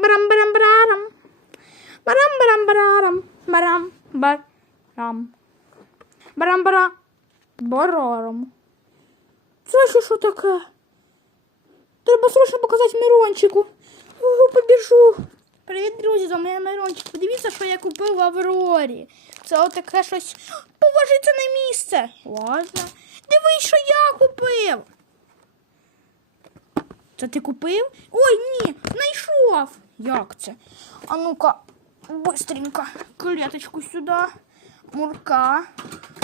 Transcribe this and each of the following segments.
Барам-барам-барам. Барам-барам-барам. Барам-барам. Барам-барам. Барарам. Це ще що таке? Треба срочно показати Мирончику. Ого, побіжу. Привіт, друзі, з вами Мирончик. Подивіться, що я купив в Аврорі. Це отаке щось. Це на місце. Ладно. Дивись, що я купив. Це ти купив? Ой, ні, знайшов. Як це? А ну-ка, быстренько клеточку сюди. Мурка.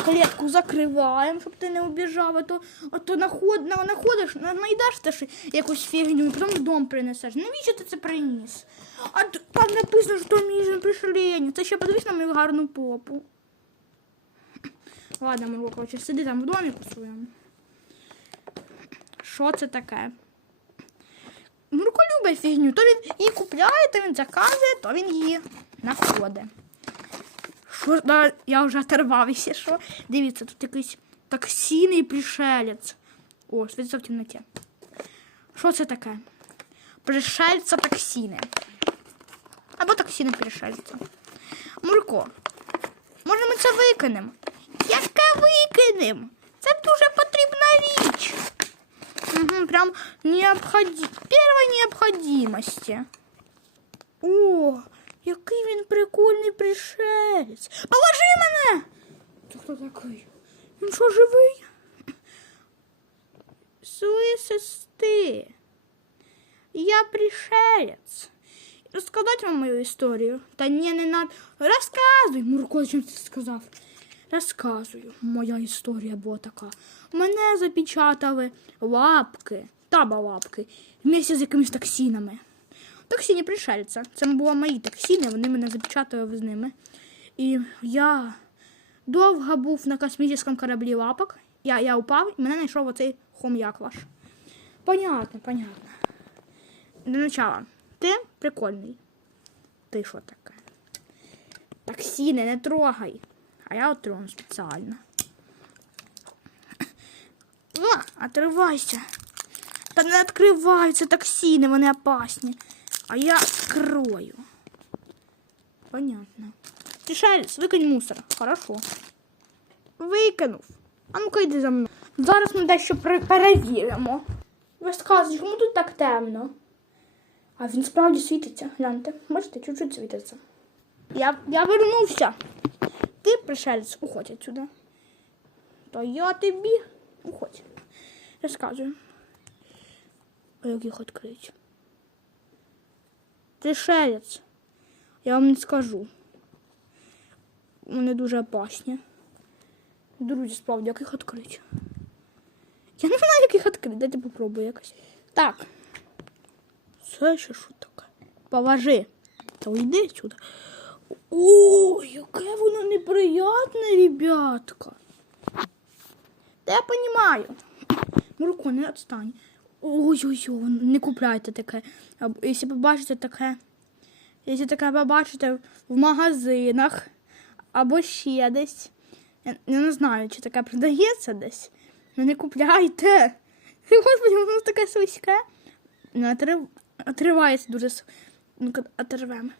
Клетку закриваємо, щоб ти не убіжав, а то, а то наход, на, находиш, на, знайдеш ти ж якусь фігню, і потім в дом принесеш. Навіщо ти це приніс? А там написано, що між пришлення. Це ще подивись на мою гарну попу. Ладно, Мурко, сиди там в доміку своєму. Що це таке? Мурко любить фігню. То він її купляє, то він заказує, то він її знаходить. Що да, я вже оторвався, що? Дивіться, тут якийсь таксійний пришелець. О, світиться в темноті. Що це таке? Пришельця таксійне. Або таксійне пришельця. Мурко, може ми це викинемо? Яке викинемо? Це дуже потрібна річ. Угу, прям необходи... первой Необходимости. О, який він прикольний пришелець. Положи мене! Це хто такий? Він що живий? Слышишь Я пришелець. Розказати вам мою історію? Та ні, не надо. Розказуй, Мурко, чим ти сказав? Розказую. Моя історія була така. Мене запечатали лапки, таба лапки, вместе з якимись токсинами. Токсині пришельця. Це були мої токсини, вони мене запечатали з ними. І я довго був на космічному кораблі лапок. Я, я упав і мене знайшов оцей хом'як ваш. Понятно, понятно. Для начала. Ти прикольний. Ти що таке? Токсини, не трогай. А я отрону спеціально. О, отривайся. Та не відкриваються токсини, вони опасні. А я крою. Понятно. Тишелець, викинь мусор. Хорошо. Викинув. А ну-ка йди за мною. Зараз ми дещо перевіримо. Розказуй, чому тут так темно? А він справді світиться. Гляньте, бачите, чуть-чуть світиться. Я, я вернувся. Ти пришелець, уходь отсюда. То я тобі. Уходь. Розказую. А як їх відкрити? Пришелець. Я вам не скажу. Вони дуже опасні. Друзі, справді, як їх відкрити? Я не знаю, як їх відкрити. Дайте попробую якось. Так. Це ще що таке? Положи. Та уйди сюди. О, яке воно неприятне, ребятка. Та я розумію. Мурко, не відстань. Ой-ой-ой, не купляйте таке. Якщо побачите таке, якщо таке побачите в магазинах або ще десь. Я, не знаю, чи таке продається десь. Ну не купляйте. Господи, воно таке слизьке. Ну, отрив... отривається дуже. Ну-ка, оторвемо.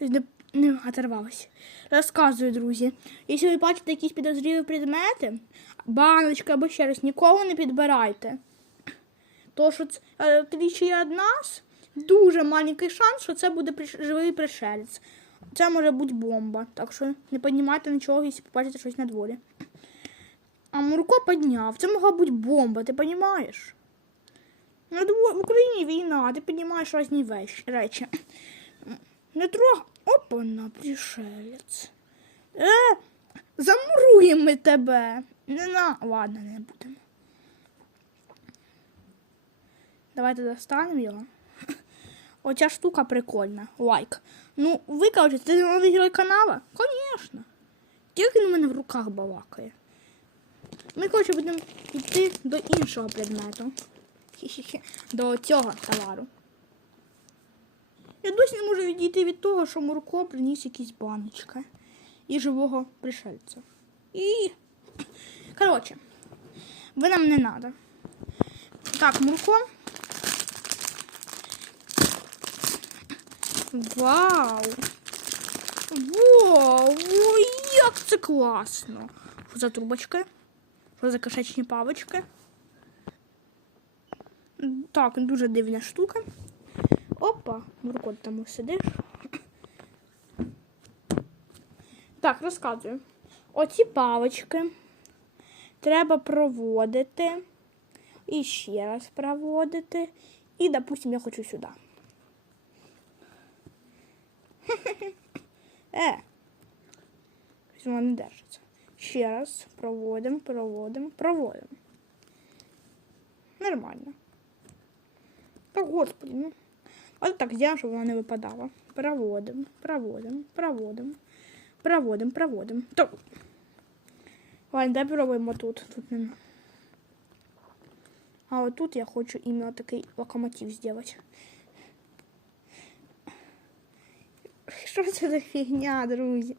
Не, не оторвалося. Розказую, друзі. Якщо ви бачите якісь підозрілі предмети, баночка або ще раз, нікого не підбирайте. То, що е, від нас, дуже маленький шанс, що це буде живий пришелець. Це може бути бомба. Так що не піднімайте нічого, якщо побачите щось на дворі. А Мурко підняв. Це могла бути бомба, ти розумієш? В Україні війна, ти піднімаєш різні речі. Не трогай. Опа-на, пришелець. Е, замуруємо ми тебе. Не на. Ладно, не будемо. Давайте достанемо його. Оця штука прикольна. Лайк. Ну, ви кажете, ти новий герой канала? Звісно. Тільки він у мене в руках балакає. Ми, коротше, будемо йти до іншого предмету. Хі-хі-хі. До цього товару. Я досі не можу відійти від того, що Мурко приніс якісь баночки і живого пришельця. І. Коротше, ви нам не треба. Так, Мурко. Вау! Вау! Як це класно! Що за трубочки? Що за кишечні павочки? Так, дуже дивна штука. Опа, Мурко, ти там сидиш. Так, розказую. Оці павочки треба проводити. І ще раз проводити. І, допустим, я хочу сюди. Е. Вона не держиться. Ще раз проводимо, проводимо, проводимо. Нормально. Та господи, ну. От так зробимо, щоб вона не випадала. Проводимо, проводимо, проводимо, проводимо, проводимо. Так. Ладно, давай пробуємо тут. Тут не... А от тут я хочу іменно такий локомотив зробити. Що це за фігня, друзі?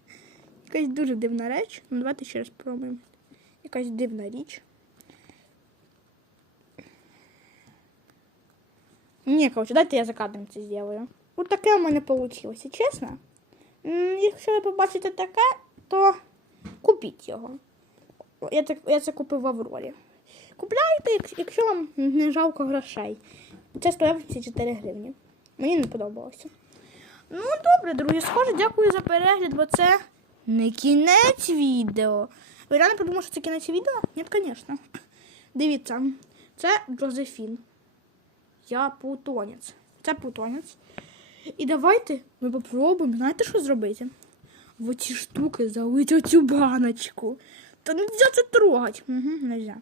Якась дуже дивна реч. Ну, давайте ще раз спробуємо. Якась дивна річ. Ні, коротше, дайте я за кадром це зроблю. От таке у мене вийшло, чесно. Якщо ви побачите таке, то купіть його. Я це, я це купив в Аврорі. Купляйте, якщо вам не жалко грошей. Це стоїть ці 4 гривні. Мені не подобалося. Ну, добре, друзі, схоже, дякую за перегляд, бо це не кінець відео. Ви реально подумали, що це кінець відео? Ні, звісно. Дивіться, це Джозефін. Я плутонець. Це плутонець. І давайте ми попробуємо, знаєте, що зробити? В оці штуки залити оцю баночку. Та не можна це трогати. Угу, нельзя.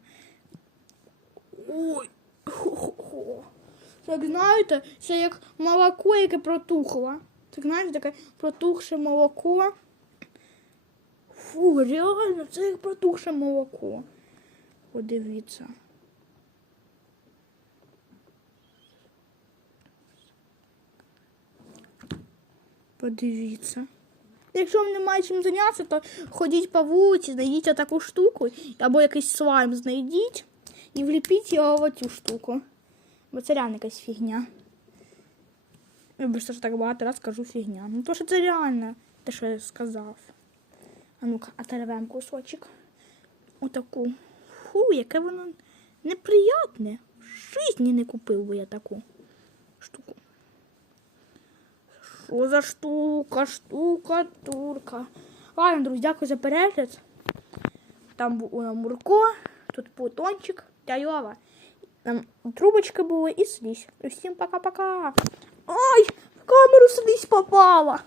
Ой. Хо-хо-хо. Як знаєте, це як молоко, яке протухло. Так знаєте, таке протухше молоко. Фу, реально, це як протухше молоко. Подивіться. Подивіться. Якщо вам немає чим зайнятися, то ходіть по вулиці, знайдіть таку штуку, або якийсь слайм знайдіть і вліпіть його в цю штуку. Бо це реально якась фігня. Вибачте, що так багато раз кажу фігня. Ну то що це реально те, що я сказав. А ну-ка, оторвемо кусочок. Отаку. Фу, яке воно неприятне. В житті не купив би я таку штуку. Що за штука, штука, турка. Ладно, друзі, дякую за перегляд. Там був у нас Мурко, тут Плутончик, Тайова. Там трубочки були і слизь. І всім пока-пока. Ай, в камеру слизь попала.